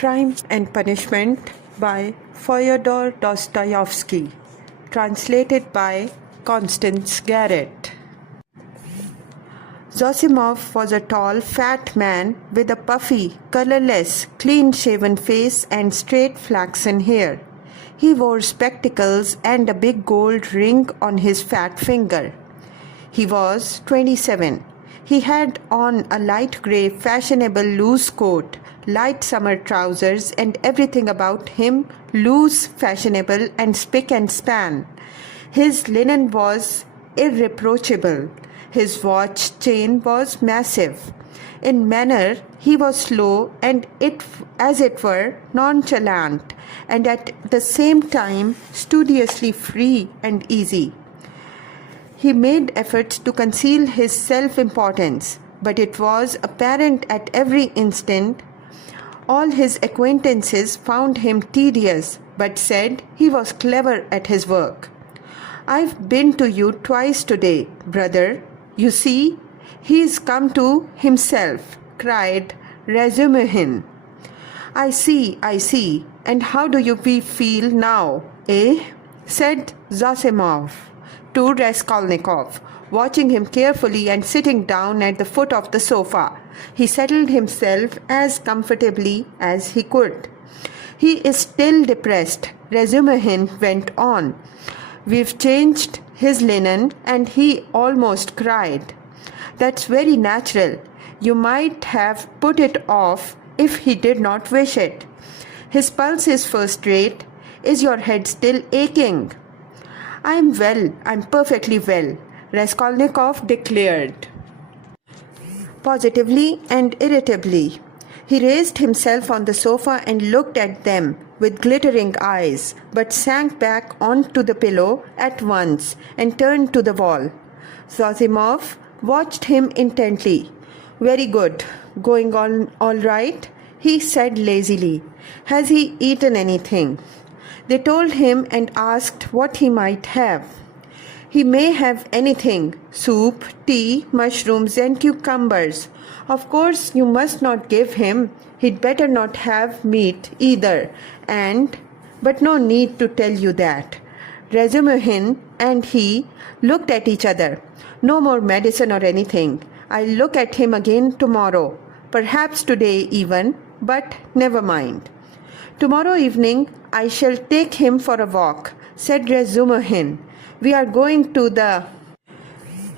Crime and Punishment by Fyodor Dostoevsky. Translated by Constance Garrett. Zosimov was a tall, fat man with a puffy, colorless, clean-shaven face and straight flaxen hair. He wore spectacles and a big gold ring on his fat finger. He was 27. He had on a light grey, fashionable loose coat, light summer trousers, and everything about him loose, fashionable, and spick and span. His linen was irreproachable. His watch chain was massive. In manner, he was slow and, as it were, nonchalant, and at the same time studiously free and easy. He made efforts to conceal his self-importance, but it was apparent at every instant. All his acquaintances found him tedious, but said he was clever at his work. "I've been to you twice today, brother. You see, he's come to himself," cried Razumihin. I see. And how do you feel now, eh?" said Zosimov to Raskolnikov, watching him carefully and sitting down at the foot of the sofa. He settled himself as comfortably as he could. "He is still depressed," Razumihin went on. "We've changed his linen and he almost cried." "That's very natural. You might have put it off if he did not wish it. His pulse is first rate. Is your head still aching?" I'm perfectly well," Raskolnikov declared, positively and irritably. He raised himself on the sofa and looked at them with glittering eyes, but sank back onto the pillow at once and turned to the wall. Zosimov watched him intently. "Very good. Going on all right?" he said lazily. "Has he eaten anything?" They told him and asked what he might have. "He may have anything: soup, tea, mushrooms, and cucumbers. Of course you must not give him. He'd better not have meat either, but no need to tell you that." Razumihin and he looked at each other. "No more medicine or anything. I'll look at him again tomorrow, perhaps today even, but never mind." "Tomorrow evening I shall take him for a walk," said Razumihin. "We are going to the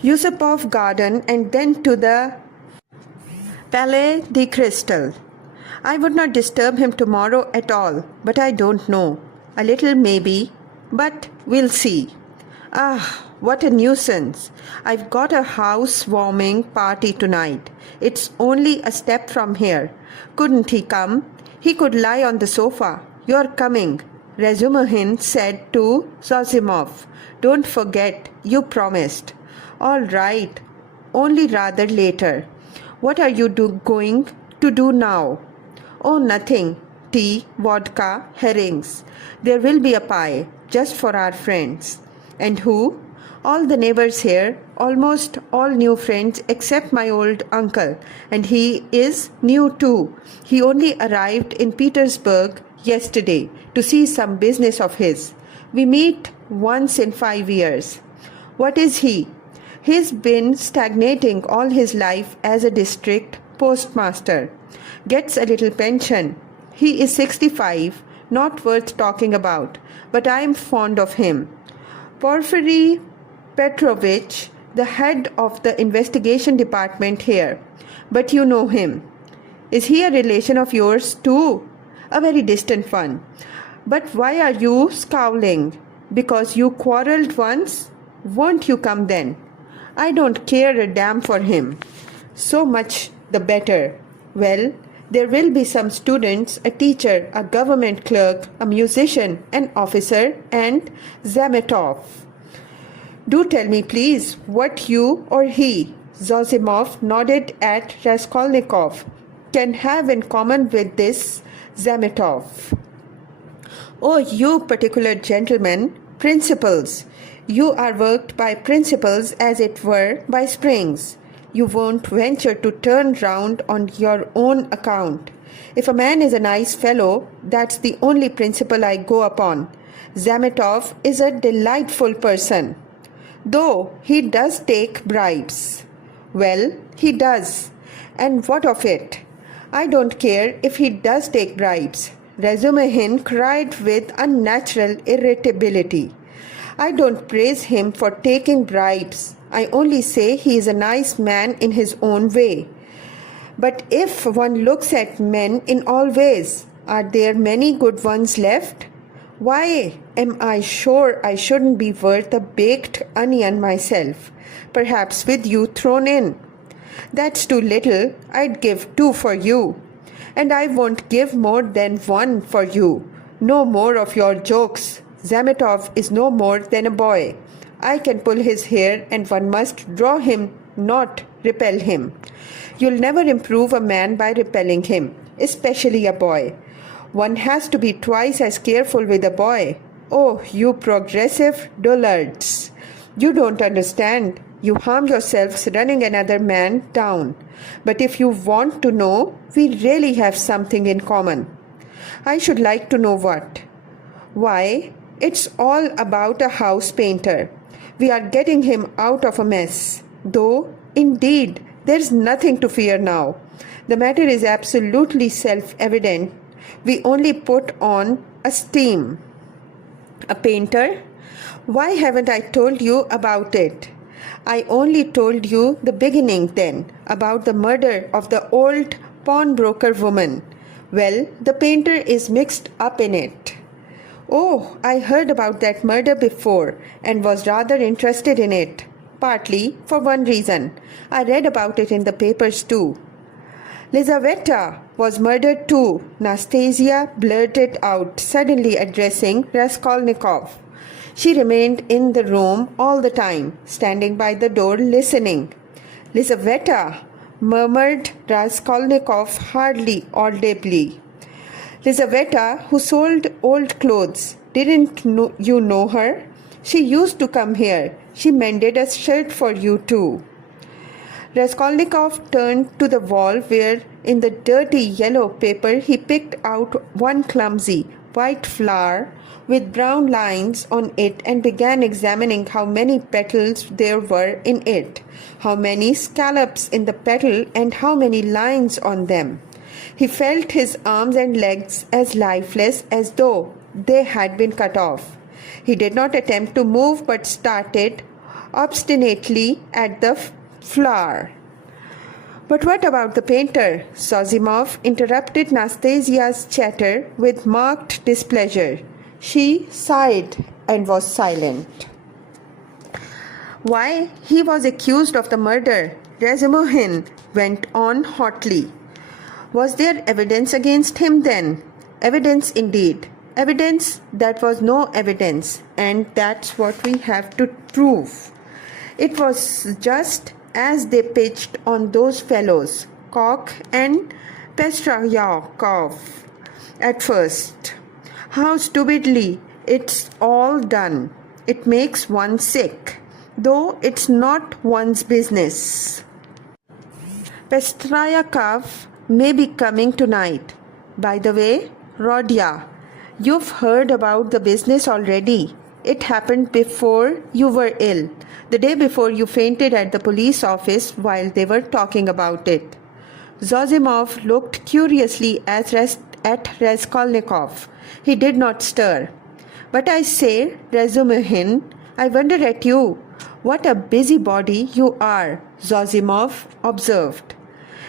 Yusupov garden and then to the Palais de Cristal. I would not disturb him tomorrow at all, but I don't know. A little maybe, but we'll see. Ah, what a nuisance. I've got a house-warming party tonight. It's only a step from here. Couldn't he come? He could lie on the sofa. You're coming," Razumihin said to Zosimov. "Don't forget, you promised." "All right, only rather later. What are you going to do now?" "Oh, nothing. Tea, vodka, herrings. There will be a pie, just for our friends." "And who?" "All the neighbors here, almost all new friends except my old uncle, and he is new too. He only arrived in Petersburg yesterday to see some business of his. We meet once in 5 years. "What is he?" "He's been stagnating all his life as a district postmaster. Gets a little pension. He is 65, not worth talking about, but I'm fond of him. Porfiry Petrovich, the head of the investigation department here. But you know him." "Is he a relation of yours too?" "A very distant one." "But why are you scowling? Because you quarrelled once? Won't you come then?" "I don't care a damn for him." "So much the better. Well, there will be some students, a teacher, a government clerk, a musician, an officer, and Zametov." "Do tell me, please, what you or he," Zosimov nodded at Raskolnikov, "can have in common with this Zametov." "Oh, you particular gentleman, principles. You are worked by principles, as it were, by springs. You won't venture to turn round on your own account. If a man is a nice fellow, that's the only principle I go upon. Zametov is a delightful person, though he does take bribes. Well, he does. And what of it? I don't care if he does take bribes. Razumihin cried with unnatural irritability. I don't praise him for taking bribes. I only say he is a nice man in his own way. But if one looks at men in all ways, are there many good ones left? Why am I sure I shouldn't be worth a baked onion myself, perhaps with you thrown in? That's too little. I'd give 2 for you. And I won't give more than 1 for you. No more of your jokes. Zametov is no more than a boy. I can pull his hair and one must draw him, not repel him. You'll never improve a man by repelling him, especially a boy. One has to be twice as careful with a boy. Oh, you progressive dullards. You don't understand. You harm yourselves running another man down. But if you want to know, we really have something in common. I should like to know what. Why, it's all about a house painter. We are getting him out of a mess. Though, indeed, there's nothing to fear now. The matter is absolutely self-evident. We only put on a steam. A painter? Why haven't I told you about it? I only told you the beginning then, about the murder of the old pawnbroker woman. Well, the painter is mixed up in it. Oh, I heard about that murder before and was rather interested in it. Partly for one reason. I read about it in the papers too. Lizaveta was murdered too, Nastasia blurted out, suddenly addressing Raskolnikov. She remained in the room all the time, standing by the door listening. Lizaveta, murmured Raskolnikov hardly audibly. Lizaveta, who sold old clothes. Didn't you know her? She used to come here. She mended a shirt for you too. Raskolnikov turned to the wall where, in the dirty yellow paper, he picked out one clumsy white flower with brown lines on it and began examining how many petals there were in it, how many scallops in the petal and how many lines on them. He felt his arms and legs as lifeless as though they had been cut off. He did not attempt to move but started obstinately at the flower. But what about the painter? Zozimov interrupted Nastasia's chatter with marked displeasure. She sighed and was silent. Why, he was accused of the murder, Razumihin went on hotly. Was there evidence against him then? Evidence indeed. Evidence that was no evidence, and that's what we have to prove. It was just as they pitched on those fellows, Koch and Pestrayakov, at first. How stupidly it's all done. It makes one sick, though it's not one's business. Pestrayakov may be coming tonight. By the way, Rodia, you've heard about the business already. It happened before you were ill, the day before you fainted at the police office while they were talking about it. Zozimov looked curiously at Raskolnikov. He did not stir. But I say, Razumihin, I wonder at you. What a busybody you are, Zozimov observed.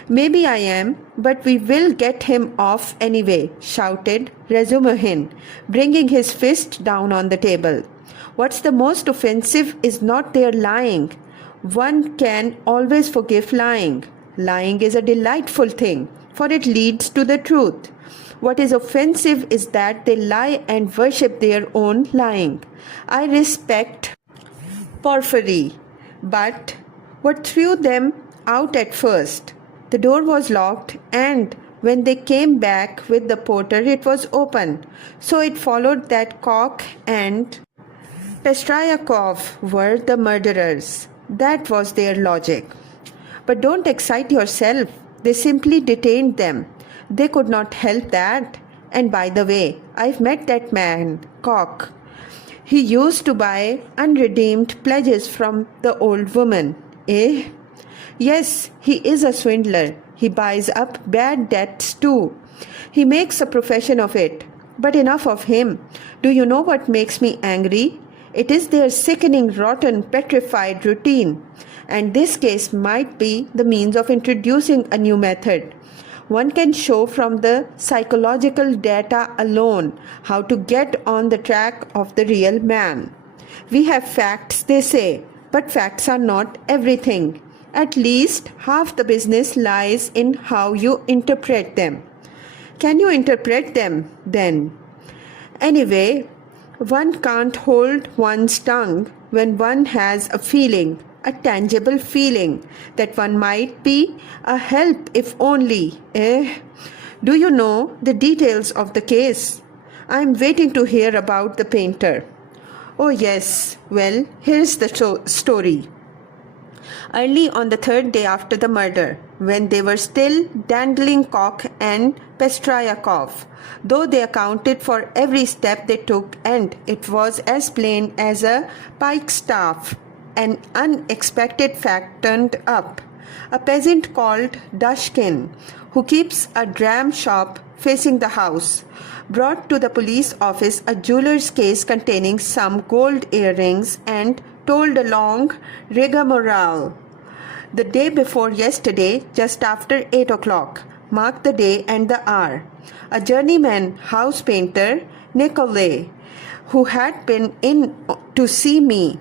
Maybe I am, but we will get him off anyway, shouted Razumihin, bringing his fist down on the table. What's the most offensive is not their lying. One can always forgive lying. Lying is a delightful thing, for it leads to the truth. What is offensive is that they lie and worship their own lying. I respect Porfiry, but what threw them out at first? The door was locked, and when they came back with the porter, it was open. So it followed that Koch and Pestrayakov were the murderers. That was their logic. But don't excite yourself. They simply detained them. They could not help that. And by the way, I've met that man, Cock. He used to buy unredeemed pledges from the old woman. Eh? Yes, he is a swindler. He buys up bad debts too. He makes a profession of it. But enough of him. Do you know what makes me angry? It is their sickening, rotten, petrified routine. And this case might be the means of introducing a new method. One can show from the psychological data alone how to get on the track of the real man. We have facts, they say, but facts are not everything. At least half the business lies in how you interpret them. Can you interpret them then? Anyway, one can't hold one's tongue when one has a feeling, a tangible feeling, that one might be a help if only, eh? Do you know the details of the case? I am waiting to hear about the painter. Oh yes, well, here's the story. Early on the third day after the murder, when they were still dandling Cock and Pestryakov, though they accounted for every step they took, and it was as plain as a pikestaff, an unexpected fact turned up. A peasant called Dushkin, who keeps a dram shop facing the house, brought to the police office a jeweler's case containing some gold earrings and told a long rigmarole. The day before yesterday, just after 8 o'clock, marked the day and the hour. A journeyman house painter, Nikolai, who had been in to see me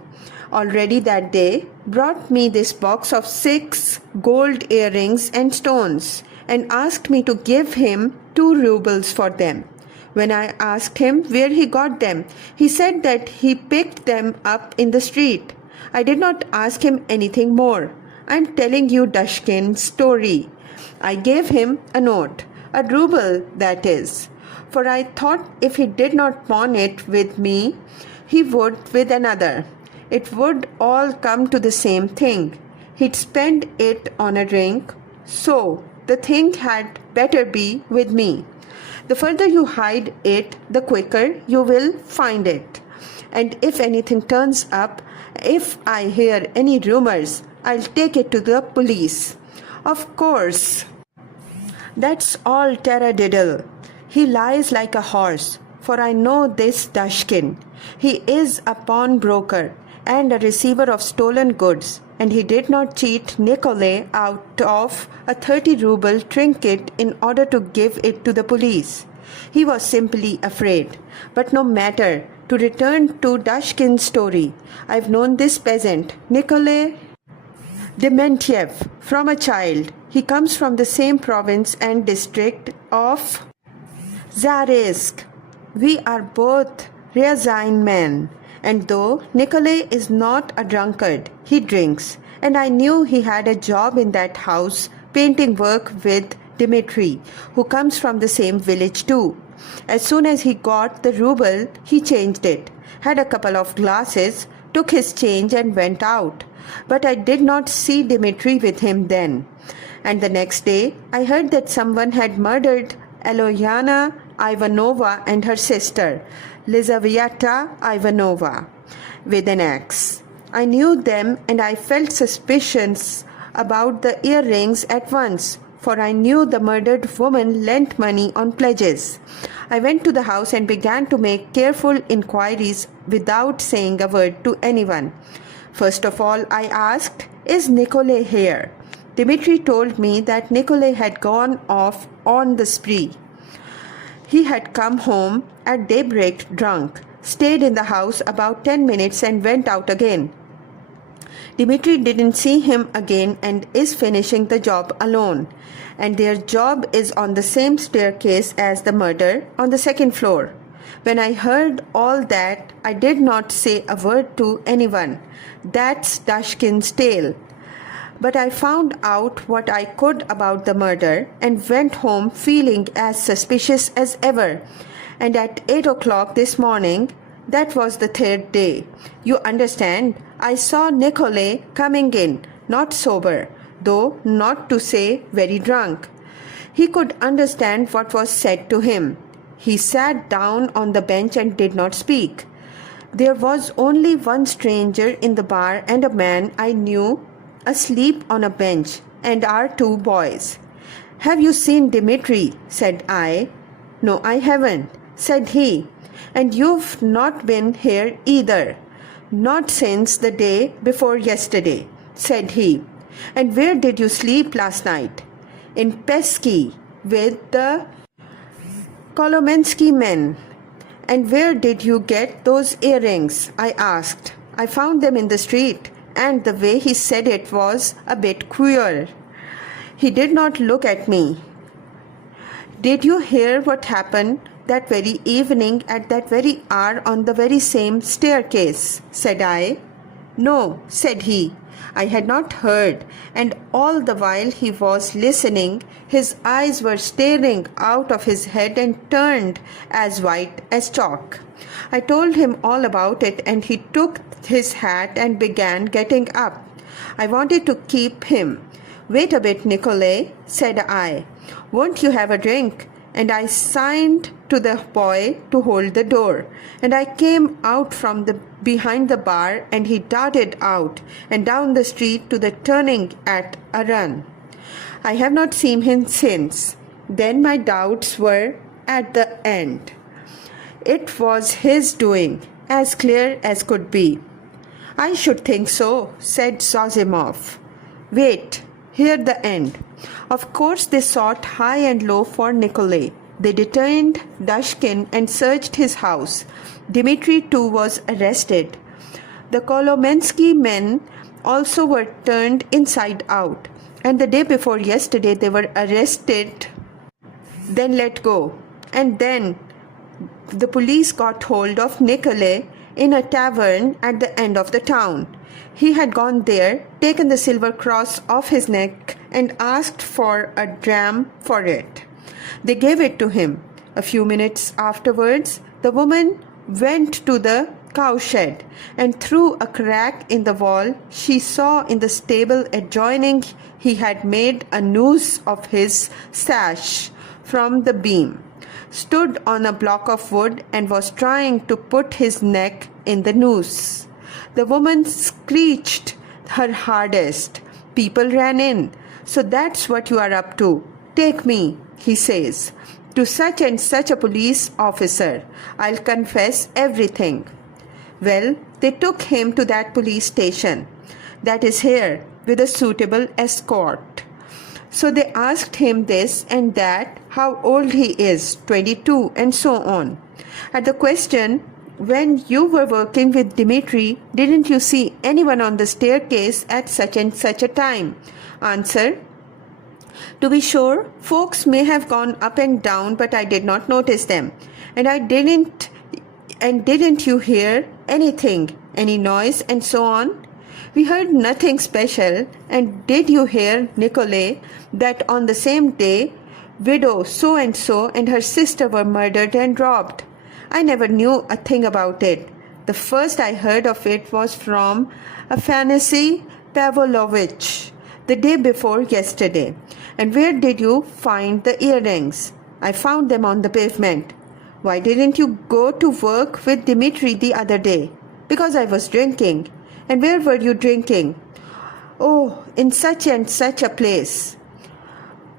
already that day, brought me this box of 6 gold earrings and stones and asked me to give him 2 rubles for them. When I asked him where he got them, he said that he picked them up in the street. I did not ask him anything more. I am telling you Dushkin's story. I gave him a note, a ruble that is, for I thought if he did not pawn it with me, he would with another. It would all come to the same thing. He'd spend it on a ring, so the thing had better be with me. The further you hide it, the quicker you will find it. And if anything turns up, if I hear any rumors, I'll take it to the police. Of course. That's all taradiddle. He lies like a horse, for I know this Dushkin. He is a pawnbroker and a receiver of stolen goods, and he did not cheat Nikolai out of a 30-ruble trinket in order to give it to the police. He was simply afraid. But no matter. To return to Dushkin's story, I've known this peasant, Nikolai Dementiev, from a child. He comes from the same province and district of Zarsk. We are both Ryazan men. And though Nikolai is not a drunkard, he drinks. And I knew he had a job in that house, painting work with Dmitri, who comes from the same village too. As soon as he got the ruble, he changed it, had a couple of glasses, took his change and went out. But I did not see Dmitri with him then. And the next day, I heard that someone had murdered Aloyana Ivanova and her sister, Lizaveta Ivanova, with an axe. I knew them and I felt suspicions about the earrings at once, for I knew the murdered woman lent money on pledges. I went to the house and began to make careful inquiries without saying a word to anyone. First of all, I asked, "Is Nikolai here?" Dmitri told me that Nikolai had gone off on the spree. He had come home at daybreak drunk, stayed in the house about 10 minutes and went out again. Dmitri didn't see him again and is finishing the job alone. And their job is on the same staircase as the murder, on the second floor. When I heard all that, I did not say a word to anyone. That's Dushkin's tale. But I found out what I could about the murder and went home feeling as suspicious as ever. And at 8 o'clock this morning, that was the third day. You understand, I saw Nikolai coming in, not sober, though not to say very drunk. He could understand what was said to him. He sat down on the bench and did not speak. There was only one stranger in the bar and a man I knew asleep on a bench, and our two boys. "Have you seen Dmitri?" said I. "No, I haven't," said he. "And you've not been here either." "Not since the day before yesterday," said he. "And where did you sleep last night?" "In Pesky with the Kolomensky men." "And where did you get those earrings?" I asked. I found them in the street, and the way he said it was a bit queer. He did not look at me. "Did you hear what happened that very evening at that very hour on the very same staircase?" said I. "No," said he. I had not heard, and all the while he was listening, his eyes were staring out of his head and turned as white as chalk. I told him all about it, and he took his hat and began getting up. I wanted to keep him. "Wait a bit, Nikolay," said I. "Won't you have a drink?" And I signed to the boy to hold the door. And I came out from behind the bar, and he darted out and down the street to the turning at a run. I have not seen him since. Then my doubts were at the end. It was his doing, as clear as could be. "I should think so," said Zazimov. "Wait, hear the end. Of course they sought high and low for Nikolay. They detained Dashkin and searched his house. Dmitri too was arrested. The Kolomensky men also were turned inside out, and the day before yesterday they were arrested, then let go. And then the police got hold of Nikolay in a tavern at the end of the town. He had gone there, taken the silver cross off his neck, and asked for a dram for it. They gave it to him. A few minutes afterwards, the woman went to the cowshed, and through a crack in the wall she saw in the stable adjoining he had made a noose of his sash from the beam, stood on a block of wood, and was trying to put his neck in the noose. The woman screeched her hardest. People ran in. "So that's what you are up to. Take me," he says, "to such and such a police officer. I'll confess everything." Well, they took him to that police station. That is here, with a suitable escort. So they asked him this and that, how old he is, 22, and so on. At the question, "When you were working with Dmitri, didn't you see anyone on the staircase at such and such a time?" Answer, "To be sure, folks may have gone up and down, but I did not notice them. And didn't you hear anything, any noise, and so on?" "We heard nothing special." "And did you hear, Nikolay, that on the same day, widow so-and-so and her sister were murdered and robbed?" "I never knew a thing about it. The first I heard of it was from Afanasy Pavlovich the day before yesterday." "And where did you find the earrings?" "I found them on the pavement." "Why didn't you go to work with Dmitri the other day?" "Because I was drinking." "And where were you drinking?" "Oh, in such and such a place."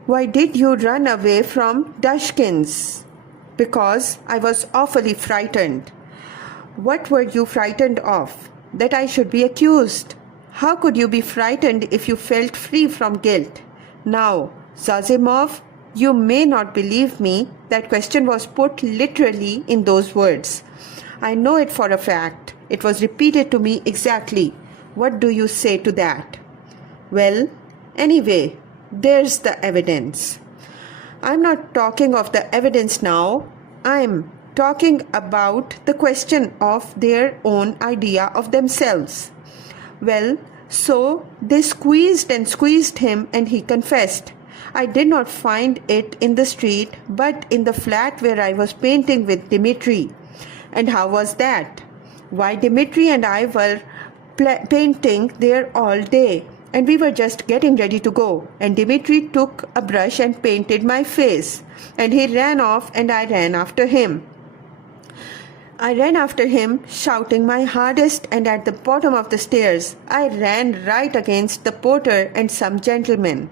"Why did you run away from Dashkin's?" "Because I was awfully frightened." "What were you frightened of?" "That I should be accused." "How could you be frightened if you felt free from guilt?" Now, Zazimov, you may not believe me, that question was put literally in those words. I know it for a fact. It was repeated to me exactly. What do you say to that? Well, anyway, there's the evidence. I'm not talking of the evidence now. I'm talking about the question of their own idea of themselves. Well, so they squeezed and squeezed him, and he confessed. I did not find it in the street, but in the flat where I was painting with Dmitri. And how was that? Why, Dmitri and I were painting there all day, and we were just getting ready to go, and Dmitri took a brush and painted my face, and he ran off, and I ran after him. I ran after him, shouting my hardest, and at the bottom of the stairs, I ran right against the porter and some gentlemen.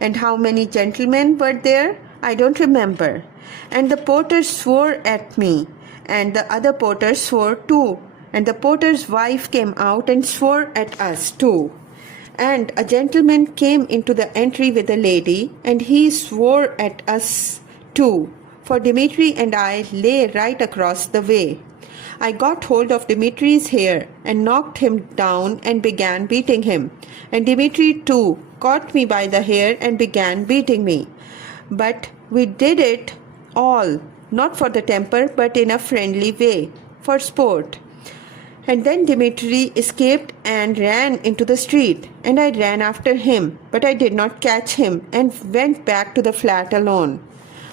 And how many gentlemen were there? I don't remember. And the porter swore at me, and the other porter swore too, and the porter's wife came out and swore at us too. And a gentleman came into the entry with a lady, and he swore at us too, for Dmitri and I lay right across the way. I got hold of Dmitri's hair and knocked him down and began beating him. And Dmitri too caught me by the hair and began beating me. But we did it all, not for the temper, but in a friendly way, for sport. And then Dmitri escaped and ran into the street, and I ran after him, but I did not catch him and went back to the flat alone.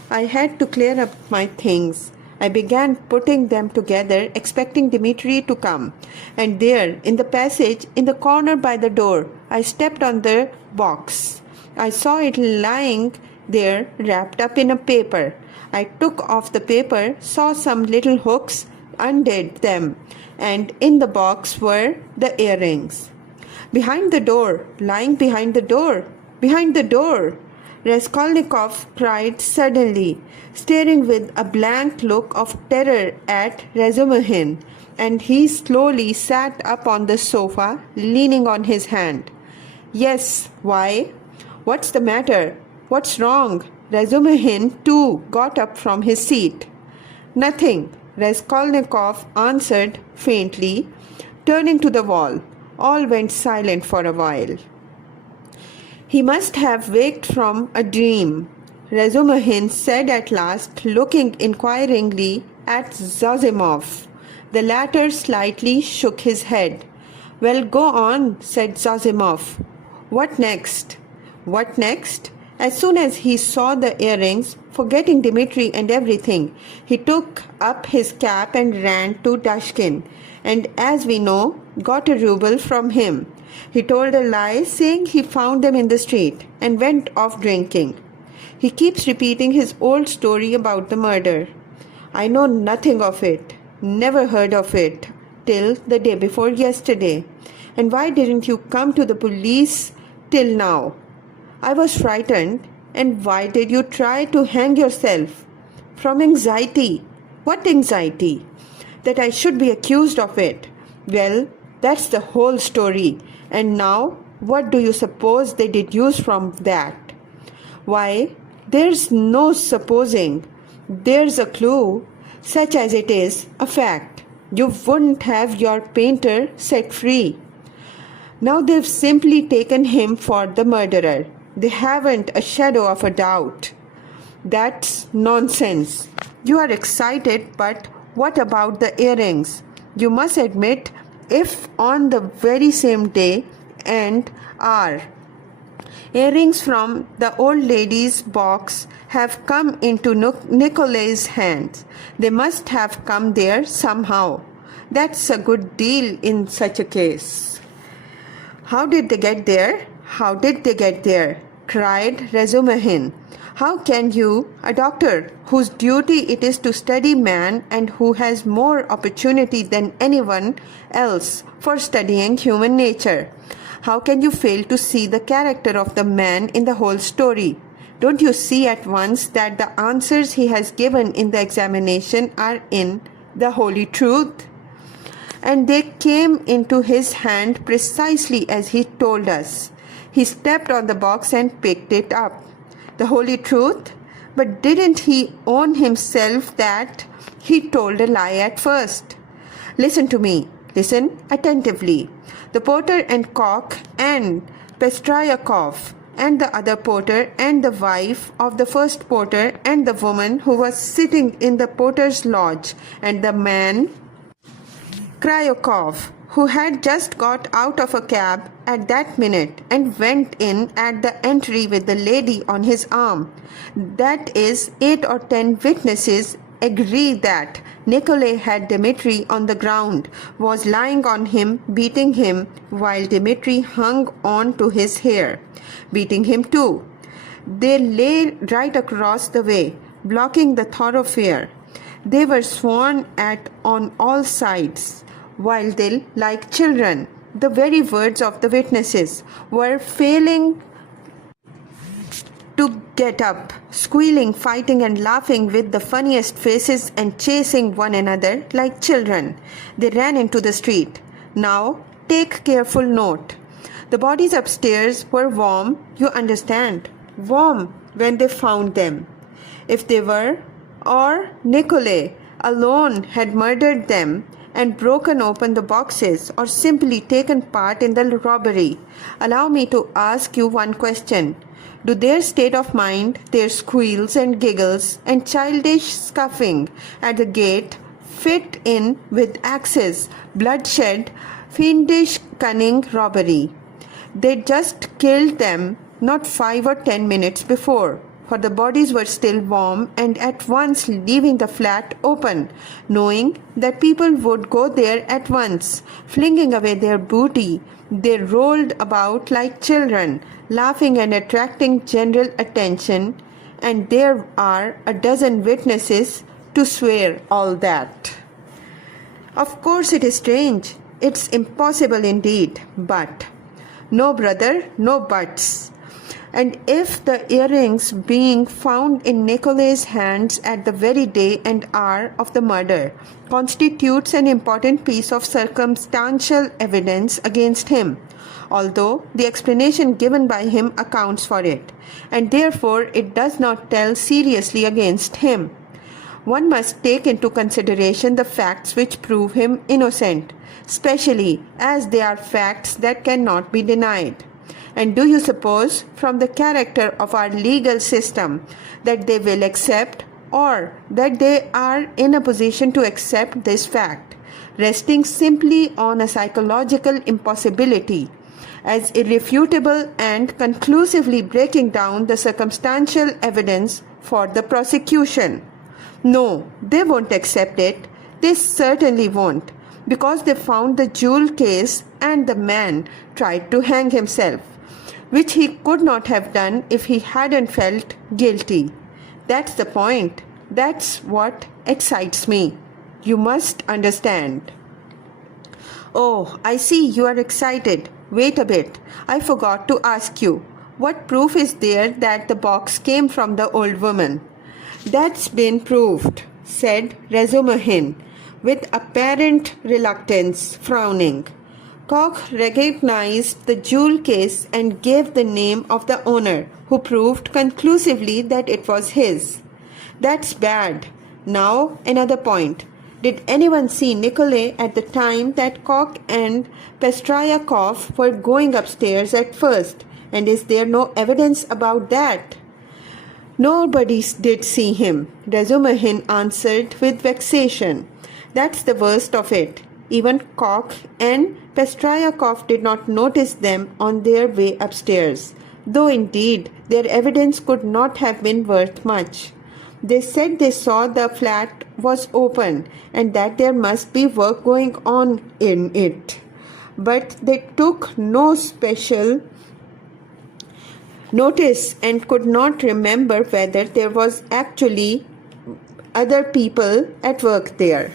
I had to clear up my things. I began putting them together, expecting Dmitri to come. And there, in the passage, in the corner by the door, I stepped on the box. I saw it lying there, wrapped up in a paper. I took off the paper, saw some little hooks, undid them, and in the box were the earrings. Behind the door, lying behind the door, behind the door, Raskolnikov cried suddenly, staring with a blank look of terror at Razumihin, and he slowly sat up on the sofa, leaning on his hand. Yes, why? What's the matter? What's wrong? Razumihin too got up from his seat. Nothing, Raskolnikov answered faintly, turning to the wall. All went silent for a while. He must have waked from a dream, Razumihin said at last, looking inquiringly at Zossimov. The latter slightly shook his head. Well, go on, said Zossimov. What next? What next? As soon as he saw the earrings, forgetting Dmitri and everything, he took up his cap and ran to Dashkin, and as we know, got a ruble from him. He told a lie, saying he found them in the street, and went off drinking. He keeps repeating his old story about the murder. I know nothing of it, never heard of it, till the day before yesterday. And why didn't you come to the police till now? I was frightened. And why did you try to hang yourself? From anxiety. What anxiety? That I should be accused of it. Well, that's the whole story. And now, what do you suppose they deduce from that? Why, there's no supposing. There's a clue, such as it is a fact. You wouldn't have your painter set free. Now they've simply taken him for the murderer. They haven't a shadow of a doubt. That's nonsense. You are excited, but what about the earrings? You must admit, if on the very same day and hour, earrings from the old lady's box have come into Nikolai's hands, they must have come there somehow. That's a good deal in such a case. How did they get there? How did they get there? Cried Razumihin. How can you, a doctor whose duty it is to study man and who has more opportunity than anyone else for studying human nature, how can you fail to see the character of the man in the whole story? Don't you see at once that the answers he has given in the examination are in the holy truth? And they came into his hand precisely as he told us. He stepped on the box and picked it up. The holy truth? But didn't he own himself that he told a lie at first? Listen to me. Listen attentively. The porter and cock and Pestryakov and the other porter and the wife of the first porter and the woman who was sitting in the porter's lodge and the man Kryakov, who had just got out of a cab at that minute and went in at the entry with the lady on his arm. That is 8 or 10 witnesses agree that Nikolai had Dmitri on the ground, was lying on him, beating him, while Dmitri hung on to his hair, beating him too. They lay right across the way, blocking the thoroughfare. They were sworn at on all sides, while they, like children, the very words of the witnesses, were failing to get up, squealing, fighting and laughing with the funniest faces and chasing one another like children. They ran into the street. Now, take careful note. The bodies upstairs were warm, you understand, warm when they found them. If they were, or Nikolai alone had murdered them and broken open the boxes or simply taken part in the robbery, allow me to ask you one question. Do their state of mind, their squeals and giggles and childish scuffing at the gate fit in with axes, bloodshed, fiendish cunning robbery? They just killed them not 5 or 10 minutes before, for the bodies were still warm, and at once leaving the flat open, knowing that people would go there at once, flinging away their booty. They rolled about like children, laughing and attracting general attention, and there are a dozen witnesses to swear all that. Of course it is strange, it's impossible indeed, but no brother, no buts. And if the earrings being found in Nikolai's hands at the very day and hour of the murder constitutes an important piece of circumstantial evidence against him, although the explanation given by him accounts for it, and therefore it does not tell seriously against him, one must take into consideration the facts which prove him innocent, especially as they are facts that cannot be denied. And do you suppose, from the character of our legal system, that they will accept, or that they are in a position to accept this fact, resting simply on a psychological impossibility, as irrefutable and conclusively breaking down the circumstantial evidence for the prosecution? No, they won't accept it. They certainly won't, because they found the jewel case and the man tried to hang himself, which he could not have done if he hadn't felt guilty. That's the point. That's what excites me. You must understand. Oh, I see you are excited. Wait a bit. I forgot to ask you. What proof is there that the box came from the old woman? That's been proved, said Razumihin, with apparent reluctance, frowning. Koch recognized the jewel case and gave the name of the owner, who proved conclusively that it was his. That's bad. Now, another point. Did anyone see Nikolai at the time that Koch and Pestryakov were going upstairs at first? And is there no evidence about that? Nobody did see him, Razumihin answered with vexation. That's the worst of it. Even Koch and Pestryakov did not notice them on their way upstairs, though indeed their evidence could not have been worth much. They said they saw the flat was open and that there must be work going on in it. But they took no special notice and could not remember whether there was actually other people at work there.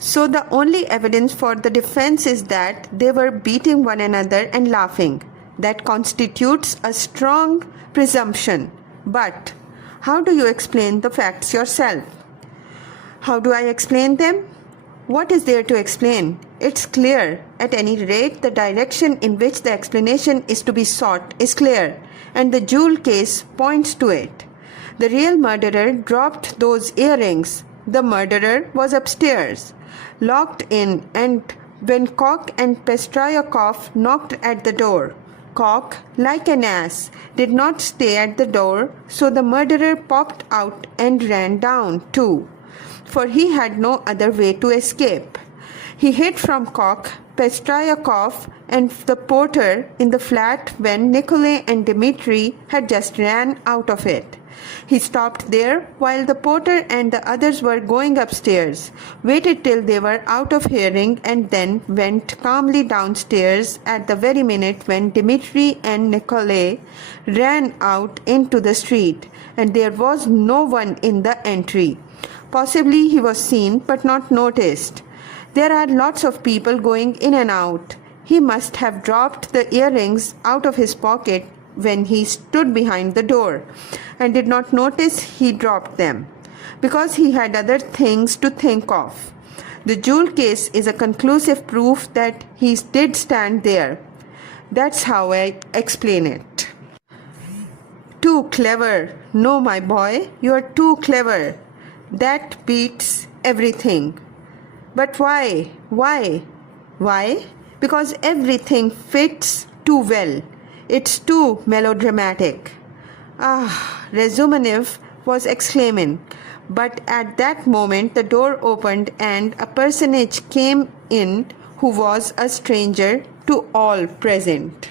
So the only evidence for the defense is that they were beating one another and laughing. That constitutes a strong presumption. But how do you explain the facts yourself? How do I explain them? What is there to explain? It's clear. At any rate, the direction in which the explanation is to be sought is clear, and the jewel case points to it. The real murderer dropped those earrings. The murderer was upstairs, locked in, and when Koch and Pestryakov knocked at the door, Koch, like an ass, did not stay at the door, so the murderer popped out and ran down too, for he had no other way to escape. He hid from Koch, Pestryakov, and the porter in the flat when Nikolai and Dmitri had just ran out of it. He stopped there while the porter and the others were going upstairs, waited till they were out of hearing, and then went calmly downstairs at the very minute when Dmitri and Nikolay ran out into the street, and there was no one in the entry. Possibly he was seen but not noticed. There are lots of people going in and out. He must have dropped the earrings out of his pocket when he stood behind the door, and did not notice he dropped them, because he had other things to think of. The jewel case is a conclusive proof that he did stand there. That's how I explain it. Too clever. No, my boy, you are too clever. That beats everything. But why? Why? Why? Because everything fits too well. It's too melodramatic. Ah, Razuminev was exclaiming. But at that moment the door opened and a personage came in who was a stranger to all present.